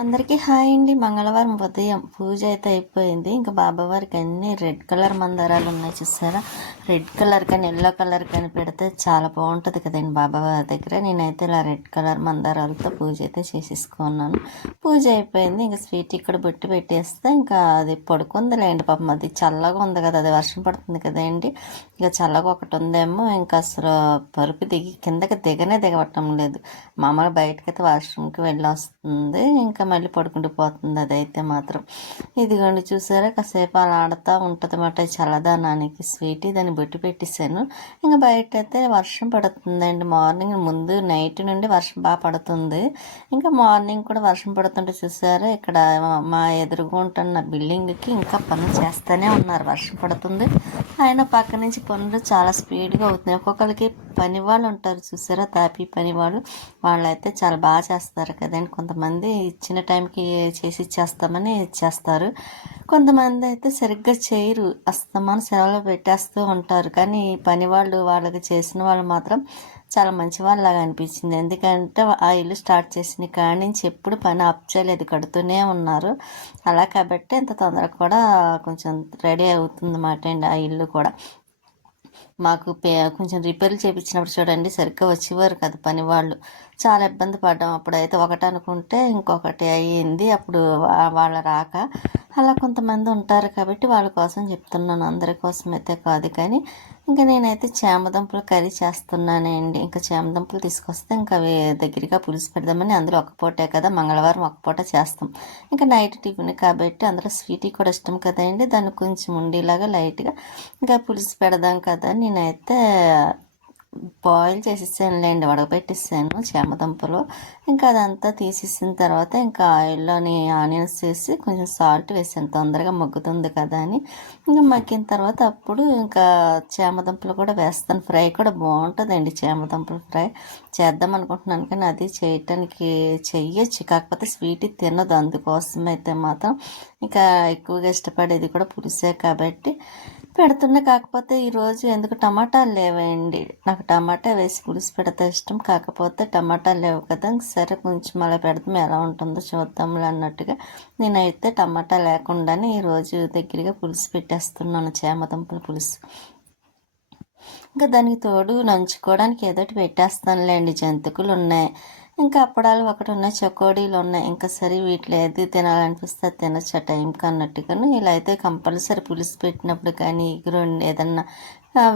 అందరికీ హాయ్ అండి. మంగళవారం ఉదయం పూజ అయితే అయిపోయింది. ఇంకా బాబావారికి అన్ని రెడ్ కలర్ మందారాలు ఉన్నాయి చూసారా. రెడ్ కలర్ కానీ ఎల్లో కలర్ కానీ పెడితే చాలా బాగుంటుంది కదండి బాబావారి దగ్గర. నేనైతే ఇలా రెడ్ కలర్ మందారాలతో పూజ అయితే చేసేసుకున్నాను. పూజ అయిపోయింది. ఇంకా స్వీట్ ఇక్కడ బొట్టు పెట్టేస్తే ఇంకా అది పడుకుందిలేండి పాపం. అది చల్లగా ఉంది కదా, అది వర్షం పడుతుంది కదండి. ఇక చల్లగా ఒకటి ఉందేమో, ఇంకా అసలు పరుపు కిందకి దిగవటం లేదు. మామూలుగా బయటకైతే వాష్రూమ్కి వెళ్ళి వస్తుంది, ఇంకా మళ్ళీ పడుకుంటూ పోతుంది. అదైతే మాత్రం ఇదిగోండి చూసారా, కాసేపు అలా ఆడుతూ ఉంటుంది అన్నమాట. చల్లదానానికి స్వీట్ దాన్ని బొట్టు పెట్టేశాను. ఇంకా బయట అయితే వర్షం పడుతుందండి. మార్నింగ్ ముందు నైట్ నుండి వర్షం బాగా పడుతుంది. ఇంకా మార్నింగ్ కూడా వర్షం పడుతుంటే చూసారా, ఇక్కడ మా ఎదురుగా ఉంటున్న బిల్డింగ్కి ఇంకా పనులు చేస్తూనే ఉన్నారు. వర్షం పడుతుంది, ఆయన పక్క నుంచి పనులు చాలా స్పీడ్గా అవుతున్నాయి. ఒక్కొక్కరికి పని వాళ్ళు ఉంటారు చూసారా, తాపీ పని వాళ్ళైతే చాలా బాగా చేస్తారు కదండి. కొంతమంది ఇచ్చిన టైంకి చేసి ఇచ్చేస్తామని ఇచ్చేస్తారు. కొంతమంది అయితే సరిగ్గా చేయరు, అస్తమానం సెలవులు పెట్టేస్తూ ఉంటారు. కానీ పని వాళ్ళకి చేసిన వాళ్ళు మాత్రం చాలా మంచి వాళ్ళలాగా అనిపించింది. ఎందుకంటే ఆ ఇల్లు స్టార్ట్ చేసిన కాడి నుంచి ఎప్పుడు పని ఆప్ చేయలేదు, కడుతూనే ఉన్నారు. అలా కాబట్టి ఎంత తొందరగా కూడా కొంచెం రెడీ అవుతుంది అన్నమాట అండి ఆ ఇల్లు కూడా. మాకు కొంచెం రిపేర్లు చేయించినప్పుడు చూడండి, సరిగ్గా వచ్చేవారు కదా పని వాళ్ళు. చాలా ఇబ్బంది పడ్డాం. అప్పుడైతే ఒకటి అనుకుంటే ఇంకొకటి అయ్యింది, అప్పుడు వాళ్ళ రాక. అలా కొంతమంది ఉంటారు కాబట్టి వాళ్ళ కోసం చెప్తున్నాను, అందరి కోసం అయితే కాదు. కానీ ఇంకా నేనైతే చామదుంపలు కర్రీ చేస్తున్నానండి. ఇంకా చామదుంపలు తీసుకొస్తే ఇంకా అవి దగ్గరగా పులుసు పెడదామని. అందులో ఒక పూటే కదా, మంగళవారం ఒక పూట చేస్తాం. ఇంకా నైట్ టిఫిన్ కాబట్టి అందులో స్వీటీ కూడా ఇష్టం కదండి, దాన్ని కొంచెం ఉండేలాగా లైట్గా ఇంకా పులుసు పెడదాం కదా. నేనైతే బాయిల్ చేసేసానులేండి, ఉడకబెట్టేసాను చామదుంపలు. ఇంకా అదంతా తీసేసిన తర్వాత ఇంకా ఆయిల్లోని ఆనియన్స్ వేసి కొంచెం సాల్ట్ వేసాను, తొందరగా మగ్గుతుంది కదా అని. ఇంకా మగ్గిన తర్వాత అప్పుడు ఇంకా చామదుంపలు కూడా వేస్తాను. ఫ్రై కూడా బాగుంటుందండి, చామదుంపలు ఫ్రై చేద్దాం అనుకుంటున్నాను. కానీ అది చేయటానికి చెయ్యొచ్చు, కాకపోతే స్వీట్ తినదు. అందుకోసం అయితే మాత్రం ఇంకా ఎక్కువగా ఇష్టపడేది కూడా పులుసే కాబట్టి పెడుతున్నా. కాకపోతే ఈరోజు ఎందుకు టమాటాలు లేవండి. నాకు టమాటా వేసి పులుసు పెడితే ఇష్టం, కాకపోతే టమాటాలు లేవు కదా. సరే కొంచెం అలా పెడతాం, ఎలా ఉంటుందో చూద్దాంలే అన్నట్టుగా నేనైతే టమాటా లేకుండానే ఈరోజు దగ్గరగా పులుసు పెట్టేస్తున్నాను, చామదుంపల పులుసు. ఇంకా దానికి తోడు నంచుకోవడానికి ఏదోటి పెట్టేస్తానులేండి. జంతికలు ఉన్నాయి, ఇంకా అప్పడాలు ఒకటి ఉన్నాయి, చకోడీలు ఉన్నాయి. ఇంకా సరే వీటిలో ఏది తినాలనిపిస్తే తినచ్చు ఆ టైంకి అన్నట్టుగాను. ఇలా అయితే కంపల్సరీ పులుసు పెట్టినప్పుడు కానీ ఏదన్నా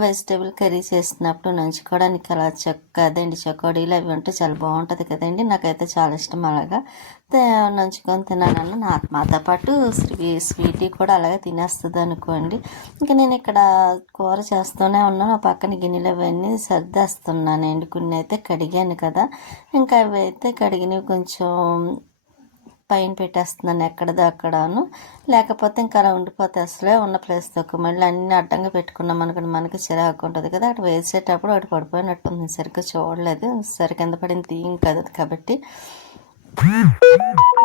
వెజిటేబుల్ కర్రీ చేసినప్పుడు నంచుకోవడానికి అలా అదేండి చకోడీలు అవి ఉంటే చాలా బాగుంటుంది కదండి. నాకైతే చాలా ఇష్టం అలాగా నంచుకొని తినాలన్న. మాతో పాటు స్వీటీ కూడా అలాగే తినేస్తుంది అనుకోండి. ఇంకా నేను ఇక్కడ కూర చేస్తూనే ఉన్నాను, పక్కన గిన్నెలు అవన్నీ సర్దేస్తున్నానండి. కొన్ని అయితే కడిగాను కదా, ఇంకా అవి అయితే కడిగినవి కొంచెం పైన పెట్టేస్తున్నాను ఎక్కడదో అక్కడను. లేకపోతే ఇంకా అలా ఉండిపోతే అసలే ఉన్న ప్లేస్ తక్కువ. మళ్ళీ అన్నీ అడ్డంగా పెట్టుకున్నాం అనుకోండి, మనకి చిరాకు ఉంటుంది కదా. అటు వేసేటప్పుడు అటు పడిపోయినట్టుంది, సరిగ్గా చూడలేదు, సరి కింద పడింది తీయం కదా కాబట్టి.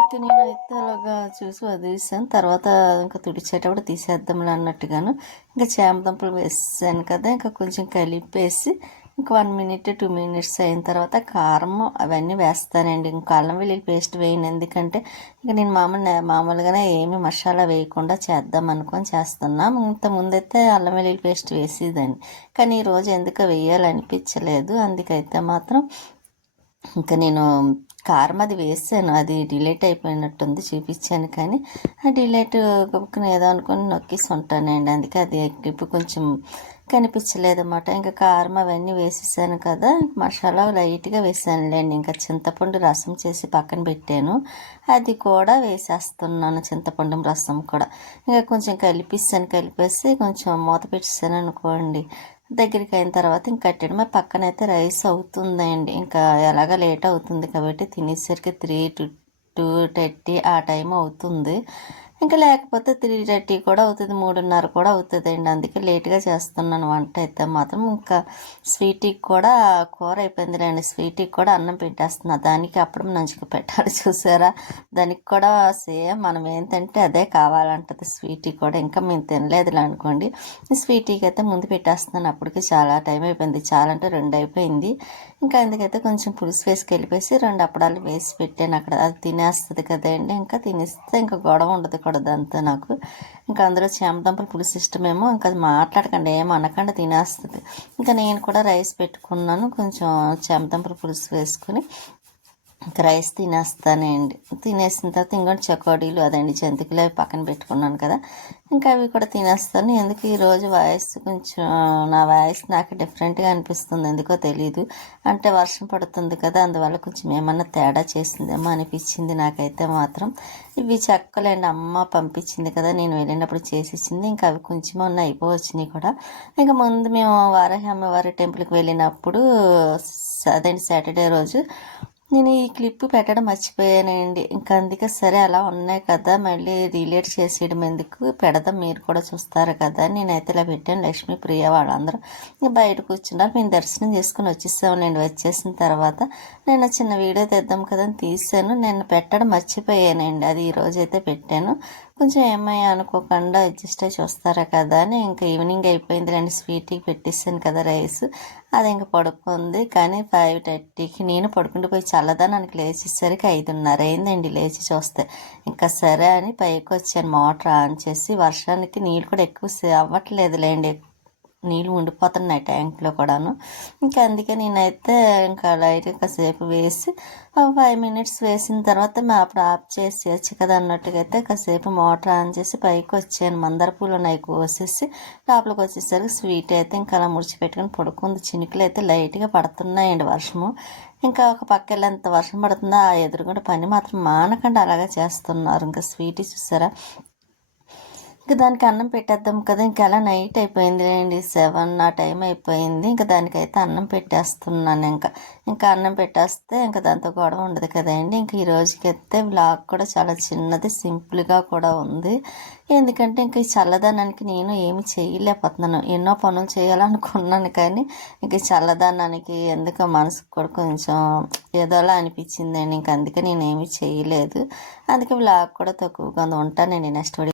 ఇంకా నేనైతే అలాగా చూసి వదిలేసాను. తర్వాత ఇంకా తుడిచేటప్పుడు తీసేద్దాంలే అన్నట్టుగాను ఇంకా చామదుంపలు వేసాను కదా, ఇంకా కొంచెం కలిపేసి ఇంక 1 మినిట్ 2 మినిట్స్ అయిన తర్వాత కారం అవన్నీ వేస్తానండి. ఇంకా అల్లం వెల్లుల్లి పేస్ట్ వేయను, ఎందుకంటే ఇక నేను మామూలుగానే ఏమి మసాలా వేయకుండా చేద్దాం అనుకొని చేస్తున్నాం. ఇంత ముందైతే అల్లం వెల్లుల్లి పేస్ట్ వేసేదాన్ని, కానీ ఈరోజు ఎందుకో వేయాలనిపించలేదు. అందుకైతే మాత్రం ఇంకా నేను కారం అది వేసాను, అది డిలేట్ అయిపోయినట్టుంది, చూపించాను. కానీ ఆ డిలేట్ గబుక్కున ఏదో అనుకుని నొక్కేసి ఉంటానండి, అందుకే అది ఇప్పుడు కొంచెం కనిపించలేదు అన్నమాట. ఇంకా కారం అవన్నీ వేసేసాను కదా, మసాలా లైట్గా వేసానులేండి. ఇంకా చింతపండు రసం చేసి పక్కన పెట్టాను, అది కూడా వేసేస్తున్నాను, చింతపండు రసం కూడా. ఇంకా కొంచెం కలిపేసి కొంచెం మూత పెట్టేసాను అనుకోండి. దగ్గరికి అయిన తర్వాత ఇంక కట్టడమే. పక్కనైతే రైస్ అవుతుందండి, ఇంకా ఎలాగ లేట్ అవుతుంది కాబట్టి తినేసరికి 3 to 2:30 ఆ టైం అవుతుంది. ఇంకా లేకపోతే 3:30 కూడా అవుతుంది, 3:30 కూడా అవుతుందండి. అందుకే లేట్గా చేస్తున్నాను వంట అయితే మాత్రం. ఇంకా స్వీట్కి కూడా కూర అయిపోయిందిలేండి. స్వీట్కి కూడా అన్నం పెట్టేస్తున్నా. దానికి అప్పుడు నంచుకు పెట్టాలి చూసారా. దానికి కూడా సేమ్ మనం ఏంటంటే అదే కావాలంటది స్వీట్కి కూడా. ఇంకా మేము తినలేదులే అనుకోండి. స్వీట్కి అయితే ముందు పెట్టేస్తున్నాను. అప్పటికి చాలా టైం అయిపోయింది, చాలా అంటే 2 అయిపోయింది. ఇంకా అందుకైతే కొంచెం పులుసు వేసి కలిపేసి 2 అప్పడాలు వేసి పెట్టాను అక్కడ. అది తినేస్తుంది కదండి. ఇంకా తినేస్తే ఇంకా గొడవ ఉండదు కూడా దాంతో నాకు. ఇంకా అందులో చామదుంపల పులుసు ఇష్టమేమో, ఇంకా అది మాట్లాడకండి ఏం అనకుండా తినేస్తుంది. ఇంకా నేను కూడా రైస్ పెట్టుకున్నాను, కొంచెం చామదుంపల పులుసు వేసుకుని ఇంకా రైస్ తినేస్తానండి. తినేసిన తర్వాత ఇంకోటి చకోడీలు అదండి జంతికలు అవి పక్కన పెట్టుకున్నాను కదా, ఇంకా అవి కూడా తినేస్తాను. ఎందుకు ఈరోజు వాయిస్ కొంచెం నా వాయిస్ నాకు డిఫరెంట్గా అనిపిస్తుంది, ఎందుకో తెలీదు. అంటే వర్షం పడుతుంది కదా, అందువల్ల కొంచెం ఏమన్నా తేడా చేసిందేమో అనిపించింది నాకైతే మాత్రం. ఇవి చెక్కలేండి, అమ్మ పంపించింది కదా, నేను వెళ్ళినప్పుడు చేసిచ్చింది. ఇంకా అవి కొంచెం అయిపోవచ్చినాయి కూడా. ఇంకా ముందు మేము వారాహి అమ్మవారి టెంపుల్కి వెళ్ళినప్పుడు అదేంటి సాటర్డే రోజు నేను ఈ క్లిప్ పెట్టడం మర్చిపోయానండి. ఇంకా అందుకే సరే అలా ఉన్నాయి కదా, మళ్ళీ రిలేట్ చేసేయడం ఎందుకు, పెడదాం మీరు కూడా చూస్తారు కదా. నేనైతే ఇలా పెట్టాను. లక్ష్మీ ప్రియ వాళ్ళందరూ ఇంకా బయట కూర్చున్నారు. మేము దర్శనం చేసుకుని వచ్చేసామండి. వచ్చేసిన తర్వాత నేను చిన్న వీడియో తెద్దాం కదా అని తీసాను. నేను పెట్టడం మర్చిపోయానండి. అది ఈరోజు అయితే పెట్టాను. కొంచెం ఏమై అనుకోకుండా అడ్జస్ట్ అయ్యి చూస్తారా కదా అని. ఇంకా ఈవినింగ్ అయిపోయింది రండి, స్వీట్కి పెట్టేసాను కదా రైస్. అది ఇంకా పడుకుంది. కానీ 5:30కి నేను పడుకుంటూ పోయి చల్లదనానికి లేచేసరికి 5:30 అయిందండి లేచి చూస్తే. ఇంకా సరే అని పైకి వచ్చాను మోటార్ ఆన్ చేసి. వర్షానికి నీళ్ళు కూడా ఎక్కువ అవ్వట్లేదులేండి, నీళ్ళు ఉండిపోతున్నాయి ట్యాంక్లో కూడాను. ఇంకా అందుకే నేనైతే ఇంకా లైట్ కాసేపు వేసి 5 మినిట్స్ వేసిన తర్వాత అప్పుడు ఆఫ్ చేసేయచ్చు కదా అన్నట్టుగా అయితే కాసేపు మోటార్ ఆన్ చేసి పైకి వచ్చాను. మందార పూలు ఉన్నాయి కోసేసి లోపలికి వచ్చేసరికి స్వీట్ అయితే ఇంకా అలా ముడిచిపెట్టుకుని పడుకుంది. చినుకులు అయితే లైట్గా పడుతున్నాయండి వర్షము. ఇంకా ఒక పక్క వెళ్ళేంత వర్షం పడుతుందో ఆ ఎదురుగుండా పని మాత్రం మానకుండా అలాగే చేస్తున్నారు. ఇంకా స్వీట్ చూసారా. ఇంకా దానికి అన్నం పెట్టేద్దాం కదా, ఇంకా అలా నైట్ అయిపోయింది అండి, 7 ఆ టైం అయిపోయింది. ఇంకా దానికైతే అన్నం పెట్టేస్తున్నాను. ఇంకా అన్నం పెట్టేస్తే ఇంకా దాంతో గొడవ ఉండదు కదండి. ఇంక ఈ రోజుకైతే వ్లాగ్ కూడా చాలా చిన్నది, సింపుల్గా కూడా ఉంది. ఎందుకంటే ఇంక ఈ చల్లదనానికి నేను ఏమి చేయలేకపోతున్నాను. ఎన్నో పనులు చేయాలనుకున్నాను కానీ ఇంక చల్లదనానికి ఎందుకో మనసుకు కూడా కొంచెం ఏదోలా అనిపించిందండి. ఇంక అందుకే నేను ఏమి చేయలేదు. అందుకే వ్లాగ్ కూడా తక్కువగా ఉంటానండి. Next video